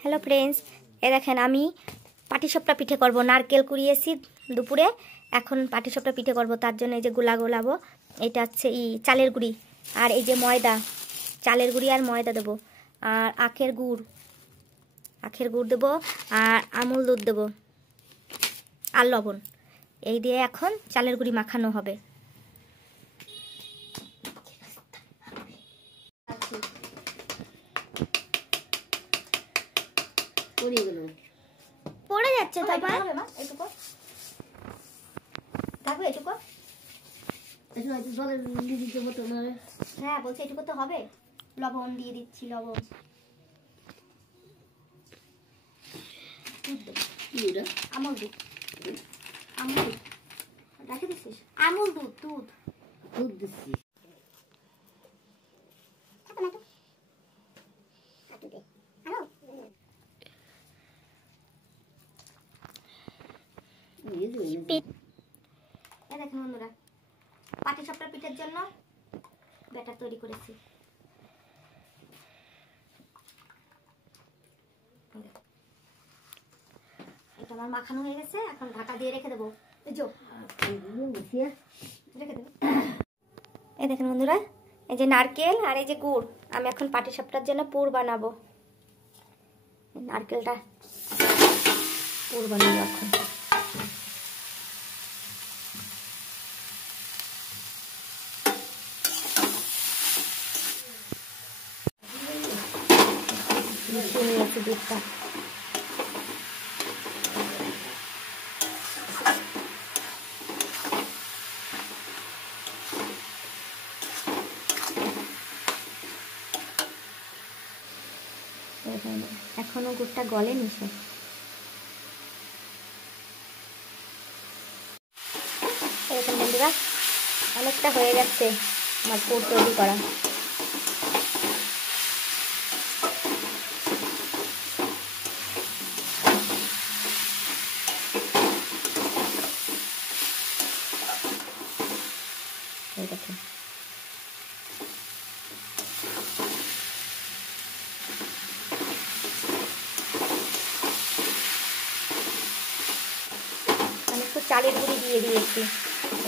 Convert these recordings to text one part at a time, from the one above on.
Hello friends, এ দেখেন আমি পাটিসাপটা পিঠে করব। নারকেল কুড়িয়েছি দুপুরে, এখন পাটিসাপটা পিঠে করব। তার জন্য এই যে গুলা গোলাবো, এটা হচ্ছে চালের গুঁড়ি, আর এই যে ময়দা, চালের গুঁড়ি আর ময়দা দেবো, আর আখের গুড় দেবো, আর আমুল দুধ দেবো, আর লবণ। এই দিয়ে এখন চালের গুঁড়ি মাখানো হবে। পড়ে যাচ্ছে তো আবার। হ্যাঁ বলছি এটুকু তো হবে। লবণ দিয়ে দিচ্ছি, লবণ। আমুল দুধ, আমুল দুধ রেখে দিচ্ছিস? আমুল দুধ, দুধ দুধ দিচ্ছি। দেখেন বন্ধুরা, পাটিসাপটা পিঠার জন্য ব্যাটার তৈরি করেছি। এটা আমার মাখানো হয়ে গেছে, এখন ঢাকা দিয়ে রেখে দেবো। এই দেখেন বন্ধুরা, এই যে নারকেল আর এই যে গুড়, আমি এখন পাটিসাপটার জন্য পুর বানাবো। নারকেলটা পুর বানাবো এখন। নিয়েছি দুধটা, এখনো গুড়টা গলেনি। এরকম বন্ধুরা অনেকটা হয়ে গেছে আমার পুর তৈরি করা। দেখুন আমি একটু চালের গুঁড়ি দিয়ে দিয়েছি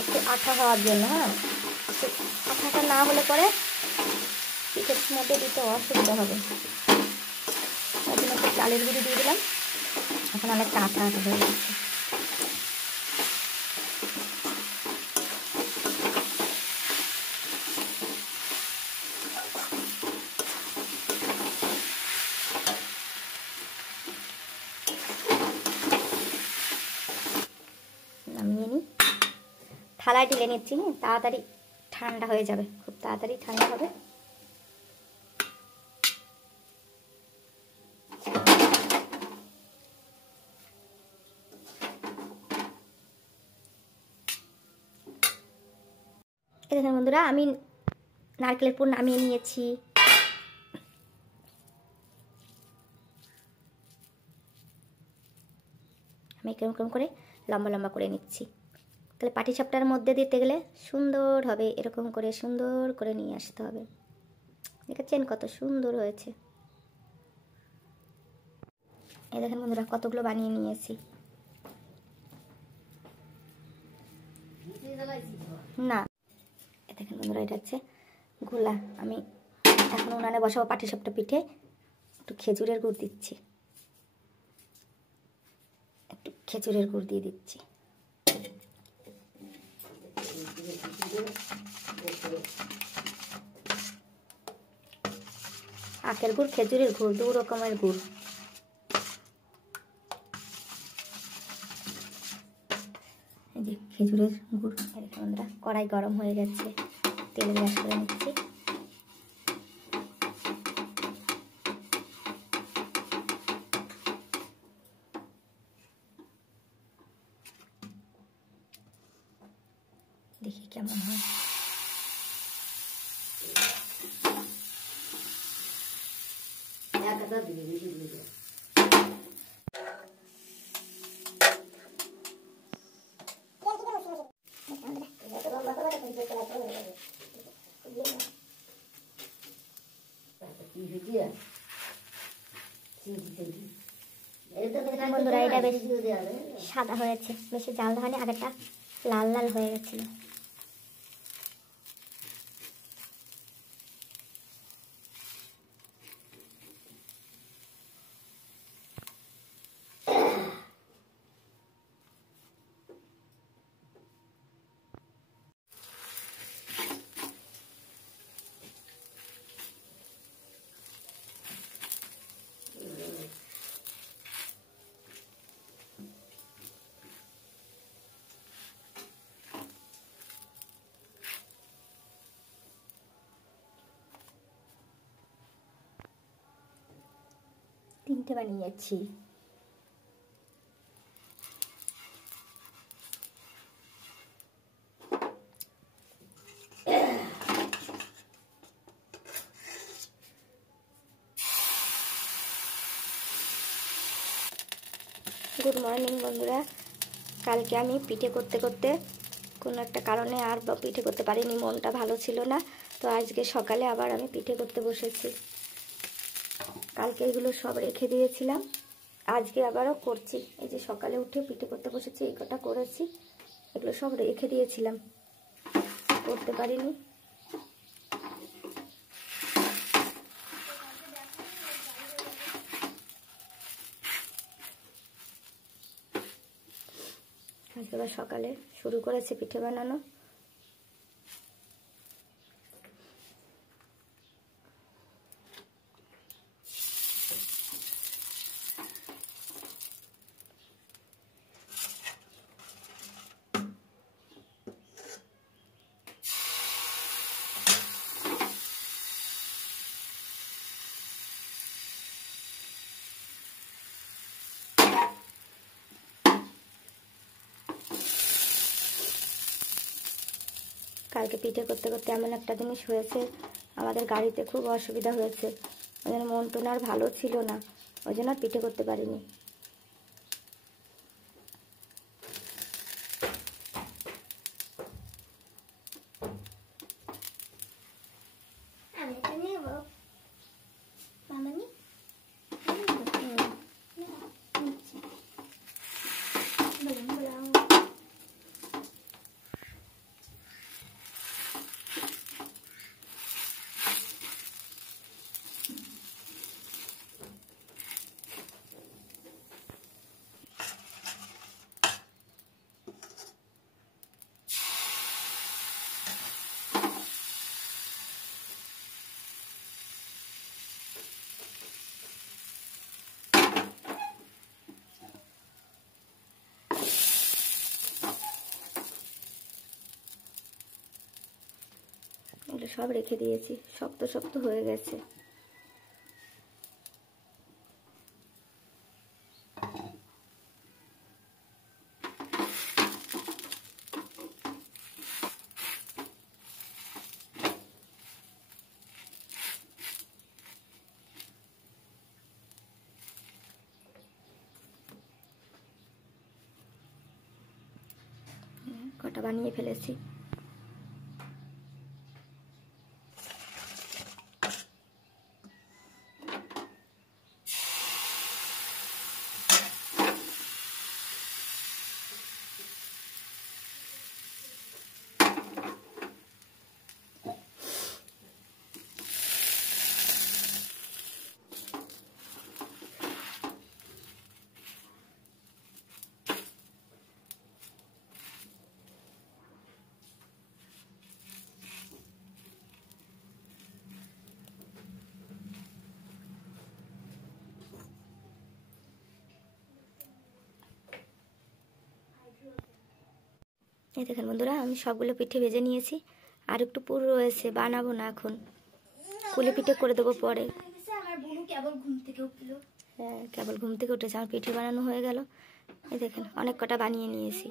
একটু আঠা হওয়ার জন্য। হ্যাঁ, আঠাটা না হলে পরে পিঠের মধ্যে দিতে অসুবিধা হবে। তার জন্য একটু চালের গুঁড়ি দিয়ে দিলাম, এখন অনেকটা আঠা আঠা হয়ে যাচ্ছে। নামিয়ে নিই, থালায় ঢেলে নিচ্ছি। তাড়াতাড়ি ঠান্ডা হয়ে যাবে, খুব তাড়াতাড়ি ঠান্ডা হবে। এই দেখেন বন্ধুরা, আমি নারকেলের পুর নামিয়ে নিয়েছি। আমি কেরকম করে লম্বা লম্বা করে নিচ্ছি, তাহলে পাটিসাপটার মধ্যে দিতে গেলে সুন্দর হবে। এরকম করে সুন্দর করে নিয়ে আসতে হবে। দেখেছেন কত সুন্দর হয়েছে? এই দেখেন বন্ধুরা, কতগুলো বানিয়ে নিয়েছি। না, এই দেখেন বন্ধুরা, এটা হচ্ছে গোলা। আমি এখন উনানে বসাবো পাটিসাপটা পিঠে। একটু খেজুরের গুড় দিচ্ছি, একটু খেজুরের গুড় দিয়ে দিচ্ছি। আখের গুড়, খেজুরের গুড়, দু রকমের গুড়। এই যে খেজুরের গুড়। আমরা কড়াই গরম হয়ে গেছে, তেলে গ্যাস করে নিচ্ছি। দেখি কেমন হয়। বন্ধুরা এটা বেশ সাদা হয়েছে, বেশি জাল হয়নি, আগেরটা লাল লাল হয়ে গেছিল। তিনটে বানিয়েছি। গুড মর্নিং বন্ধুরা। কালকে আমি পিঠে করতে করতে কোনো একটা কারণে আর পিঠে করতে পারিনি, মনটা ভালো ছিল না। তো আজকে সকালে আবার আমি পিঠে করতে বসেছি। কালকে এগুলো সব রেখে দিয়েছিলাম, আজকে আবারও করছি। এই যে সকালে উঠে পিঠে করতে বসেছি, এই কটা করেছি, এগুলো সব রেখে দিয়েছিলাম, করতে পারিনি। আজকে আবার সকালে শুরু করেছি পিঠে বানানো। কালকে পিঠে করতে করতে এমন একটা জিনিস হয়েছে, আমাদের গাড়িতে খুব অসুবিধা হয়েছে। ওই জন্য মন টন আর ভালো ছিল না, ওই জন্য আর পিঠে করতে পারিনি। এগুলো সব রেখে দিয়েছি, শক্ত শক্ত হয়ে গেছে। কটা বানিয়ে ফেলেছি। এই দেখেন বন্ধুরা, আমি সবগুলো পিঠে ভেজে নিয়েছি, আর একটু পুরো রয়েছে, বানাবো না এখন, কুলি পিঠে করে দেবো পরে। হ্যাঁ, কেবল ঘুম থেকে উঠেছে, আমার পিঠে বানানো হয়ে গেল। এই দেখেন অনেক কটা বানিয়ে নিয়েছি।